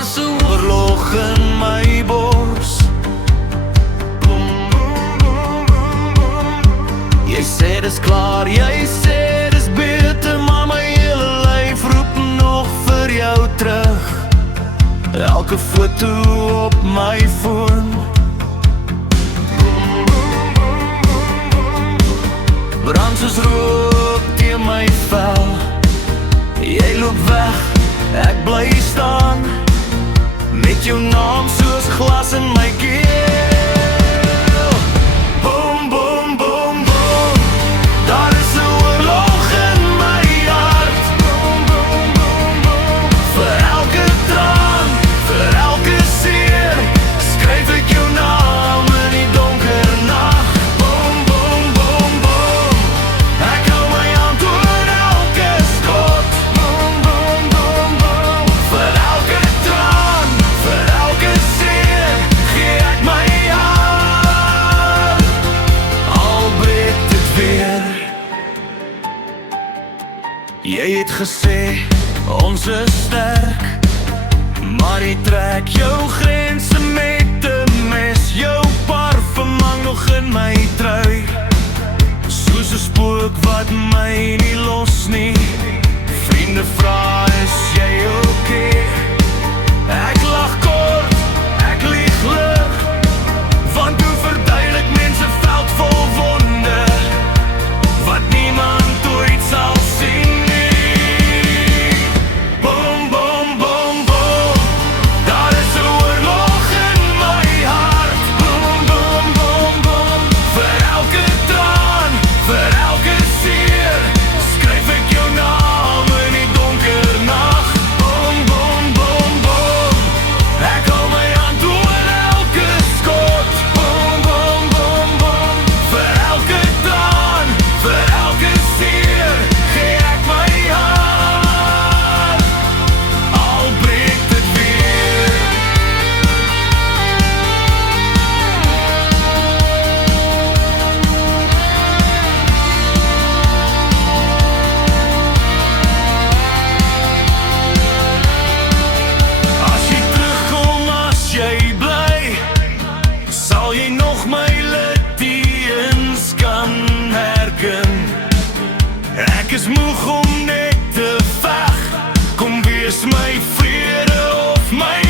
is 'n oorlog in my bors. Jy sê dis klaar, jy sê dis beter, maar my hele lyf roep nog vir jou terug. Elke foto op my foon brand soos rook teen my vel. Jy loop weg, ek bly staan met jou naam soos glas in my keel. Boom, boom, boom, boom, daar is 'n oorlog in my hart. Boom, boom, boom, boom, vir elke traan, vir elke seer, skryf ek jou naam in die donker nag. Boom, boom, boom, boom, ek hou my hand oor elke skot. Boom, boom, boom, boom, vir elke traan, vir elke seer, gee ek my hand, al breek dit weer. Jy het gesê, ons is sterk, maar jy trek jou grense met 'n mes. Jou parfum hang nog in my trui, soos 'n spook wat my nie los nie. Vriende vra, is jy okay? Ek lag kort, ek lieg lig, want hoe verduidelik mense veld vol wonde, wat niemand ooit sal sien nie. Boom, boom, boom, boom, daar is 'n oorlog in my hart. Boom, boom, boom, boom, vir elke traan, vir elke seer, skryf ek jou naam in die donker nag. Boom, boom, boom, boom, ek hou my hand oor elke skot. Boom, boom, boom, boom, vir elke traan, vir elke seer, gee ek my hand, al breek dit weer. As jy terugkom, as jy bly, sal jy nog my littekens kan herken. Ek is moeg om net te veg, kom wees my vrede of my